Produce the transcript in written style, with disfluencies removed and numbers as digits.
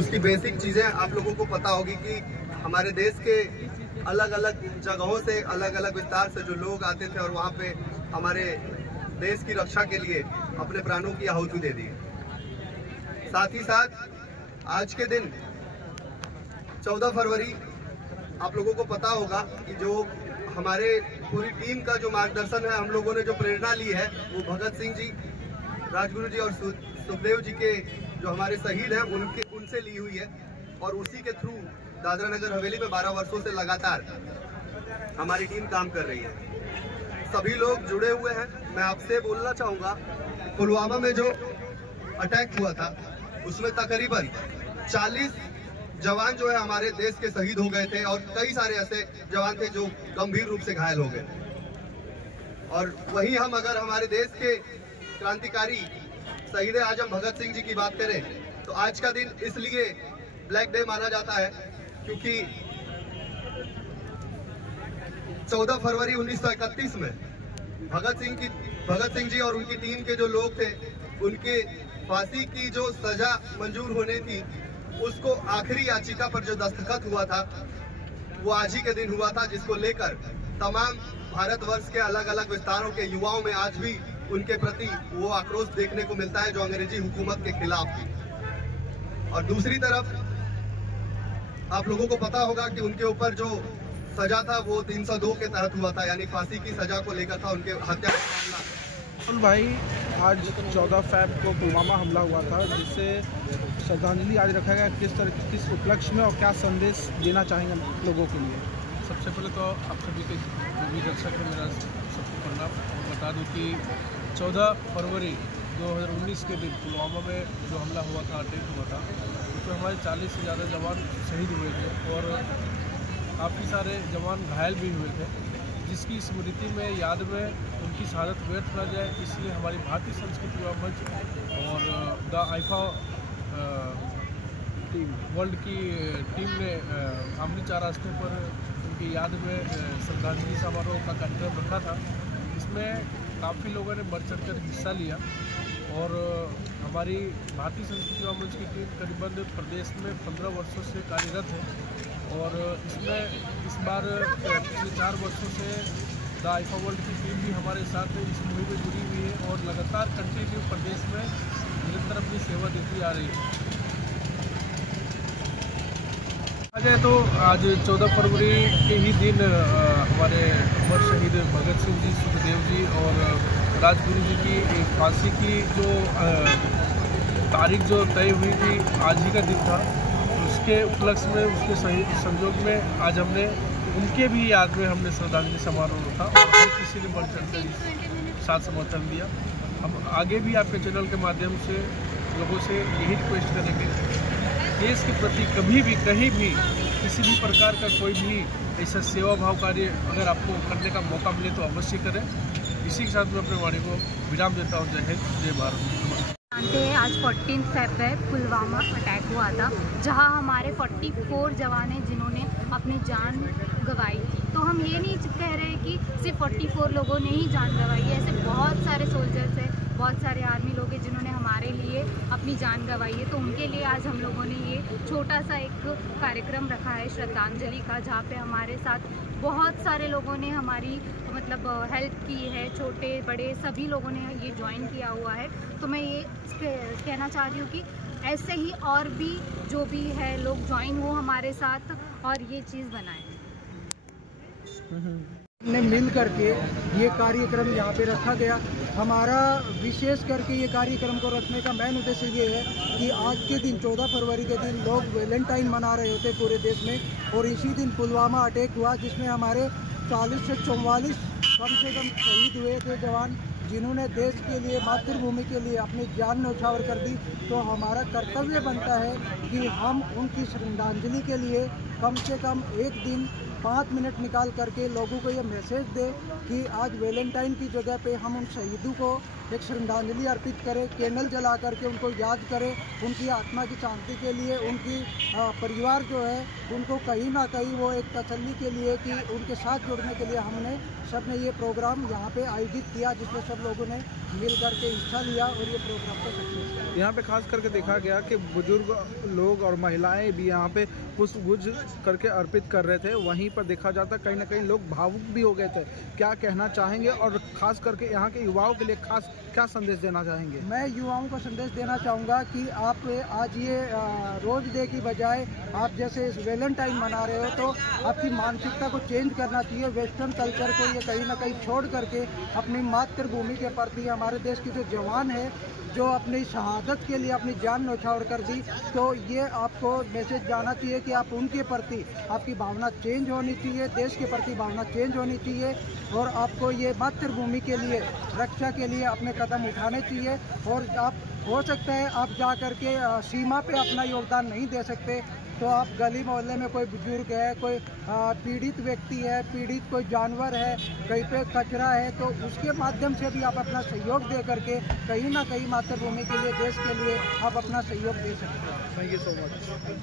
उसकी बेसिक चीजें आप लोगों को पता होगी कि हमारे देश के अलग अलग जगहों से, अलग अलग विस्तार से जो लोग आते थे और वहाँ पे हमारे देश की रक्षा के लिए अपने प्राणों की आहुति दे दी। साथ ही साथ आज के दिन 14 फरवरी आप लोगों को पता होगा कि जो हमारे पूरी टीम का जो मार्गदर्शन है, हम लोगों ने जो प्रेरणा ली है वो भगत सिंह जी, राजगुरु जी और सुखदेव जी के जो हमारे शहीद हैं उनसे ली हुई है। और उसी के थ्रू दादरा नगर हवेली में 12 वर्षों से लगातार हमारी टीम काम कर रही है। सभी लोग जुड़े हुए हैं। मैं आपसे बोलना चाहूँगा, पुलवामा में जो अटैक हुआ था उसमें तकरीबन 40 जवान जो है हमारे देश के शहीद हो गए थे और कई सारे ऐसे जवान थे जो गंभीर रूप से घायल हो गए। और वहीं हम अगर हमारे देश के क्रांतिकारी शहीद आजम भगत सिंह जी की बात करें तो आज का दिन इसलिए ब्लैक डे माना जाता है क्योंकि 14 फरवरी 1931 में भगत सिंह जी और उनकी टीम के जो लोग थे उनके फांसी की जो सजा मंजूर होने थी उसको आखिरी याचिका पर जो दस्तखत हुआ था वो आज ही के दिन हुआ था, जिसको लेकर तमाम भारतवर्ष के अलग अलग विस्तारों के युवाओं में आज भी उनके प्रति वो आक्रोश देखने को मिलता है जो अंग्रेजी हुकूमत के खिलाफ थी। और दूसरी तरफ आप लोगों को पता होगा कि उनके ऊपर जो सजा था वो 302 के तहत हुआ था, यानी फांसी की सजा को लेकर था उनके हत्या का मामला। भाई आज 14 फरवरी को पुलवामा हमला हुआ था, जिससे श्रद्धांजलि आज रखा गया। किस उपलक्ष्य में और क्या संदेश देना चाहेंगे लोगों के लिए? सबसे पहले तो आप सभी के जो भी दर्शक है मेरा सबको प्रणाम। बता दूं कि 14 फरवरी 2019 के दिन पुलवामा में जो हमला हुआ था, अटैक हुआ था, उसमें हमारे 40 से ज़्यादा जवान शहीद हुए थे और काफ़ी सारे जवान घायल भी हुए थे, जिसकी स्मृति में, याद में उनकी शहादत व्यर्थ न जाए, इसलिए हमारी भारतीय संस्कृति व मंच और द आईफा वर्ल्ड की टीम ने आमली चार रास्ते पर उनकी याद में श्रद्धांजलि समारोह का कार्यक्रम रखा था। इसमें काफ़ी लोगों ने बढ़ चढ़ कर हिस्सा लिया और हमारी भारतीय संस्कृति व मंच की टीम करीबन प्रदेश में 15 वर्षों से कार्यरत है और इसमें इस बार पिछले 4 वर्षों से द आईफा वर्ल्ड की टीम भी हमारे साथ इस मुहिम में जुड़ी हुई है और लगातार कंटिन्यू प्रदेश में निरंतर अपनी सेवा देती आ रही है। आ जाए तो आज 14 फरवरी के ही दिन हमारे अमर शहीद भगत सिंह जी, सुखदेव जी और राजगुरु जी की फांसी की जो तारीख जो तय हुई थी, आज ही का दिन था। उसके उपलक्ष्य में, उसके संयोग में आज हमने उनके भी याद में हमने श्रद्धांजलि समारोह रखा और हर किसी ने बढ़ चढ़कर साथ समर्थन दिया। हम आगे भी आपके चैनल के माध्यम से लोगों से यही रिक्वेस्ट करेंगे, देश के प्रति कभी भी, कहीं भी, किसी भी प्रकार का कोई भी ऐसा सेवा भाव कार्य अगर आपको करने का मौका मिले तो अवश्य करें। इसी के साथ मैं अपने वाणी को विराम देता हूँ। जय हिंद, जय भारत। जानते हैं आज 14 फरवरी पुलवामा अटैक हुआ था, जहां हमारे 44 जवान हैं जिन्होंने अपनी जान गंवाई थी। तो हम ये नहीं कह रहे कि सिर्फ 44 लोगों ने ही जान गंवाई है, ऐसे बहुत सारे सोल्जर्स हैं, बहुत सारे आर्मी लोग हैं जिन्होंने हमारे लिए अपनी जान गंवाई है। तो उनके लिए आज हम लोगों ने ये छोटा सा एक कार्यक्रम रखा है श्रद्धांजलि का, जहाँ पे हमारे साथ बहुत सारे लोगों ने हमारी मतलब हेल्प की है, छोटे बड़े सभी लोगों ने ये ज्वाइन किया हुआ है। तो मैं ये कहना चाह रही हूँ कि ऐसे ही और भी जो भी है लोग ज्वाइन हो हमारे साथ और ये चीज़ बनाएं। ने मिल करके ये कार्यक्रम यहाँ पे रखा गया। हमारा विशेष करके ये कार्यक्रम को रखने का मेन उद्देश्य ये है कि आज के दिन 14 फरवरी के दिन लोग वैलेंटाइन मना रहे थे पूरे देश में, और इसी दिन पुलवामा अटैक हुआ जिसमें हमारे 40 से 44 कम से कम शहीद हुए थे जवान, जिन्होंने देश के लिए, मातृभूमि के लिए अपनी जान न्यौछावर कर दी। तो हमारा कर्तव्य बनता है कि हम उनकी श्रद्धांजलि के लिए कम से कम एक दिन 5 मिनट निकाल करके लोगों को ये मैसेज दे कि आज वैलेंटाइन की जगह पे हम उन शहीदों को एक श्रद्धांजलि अर्पित करें, कैंडल जला करके उनको याद करें, उनकी आत्मा की शांति के लिए, उनकी परिवार जो है उनको कहीं ना कहीं वो एक तसल्ली के लिए कि उनके साथ जुड़ने के लिए हमने सबने ये प्रोग्राम यहाँ पे आयोजित किया, जिसमें सब लोगों ने मिल करके हिस्सा लिया और ये प्रोग्राम को सक्सेस किया। यहाँ पे खास करके देखा गया कि बुजुर्ग लोग और महिलाएं भी यहाँ पे पुष्पगुच्छ करके अर्पित कर रहे थे। वहीं पर देखा जाता कहीं ना कहीं लोग भावुक भी हो गए थे। क्या कहना चाहेंगे और खास करके यहाँ के युवाओं के लिए खास क्या संदेश देना चाहेंगे? मैं युवाओं को संदेश देना चाहूँगा कि आप आज ये रोज डे की बजाय आप जैसे वैलेंटाइन मना रहे हो तो आपकी मानसिकता को चेंज करना चाहिए। वेस्टर्न कल्चर को ये कहीं ना कहीं छोड़ करके अपनी मातृभूमि के प्रति हमारे देश के जो जवान है जो अपनी शहादत के लिए अपनी जान न्यौछावर कर दी, तो ये आपको मैसेज जाना चाहिए कि आप उनके प्रति आपकी भावना चेंज होनी चाहिए, देश के प्रति भावना चेंज होनी चाहिए और आपको ये मातृभूमि के लिए रक्षा के लिए अपने कदम उठाने चाहिए। और आप हो सकता है आप जा कर के सीमा पे अपना योगदान नहीं दे सकते तो आप गली मोहल्ले में कोई बुजुर्ग है, कोई पीड़ित व्यक्ति है, पीड़ित कोई जानवर है, कहीं पे कचरा है, तो उसके माध्यम से भी आप अपना सहयोग दे करके कहीं ना कहीं मातृभूमि के लिए, देश के लिए आप अपना सहयोग दे सकते हैं। Thank you so much.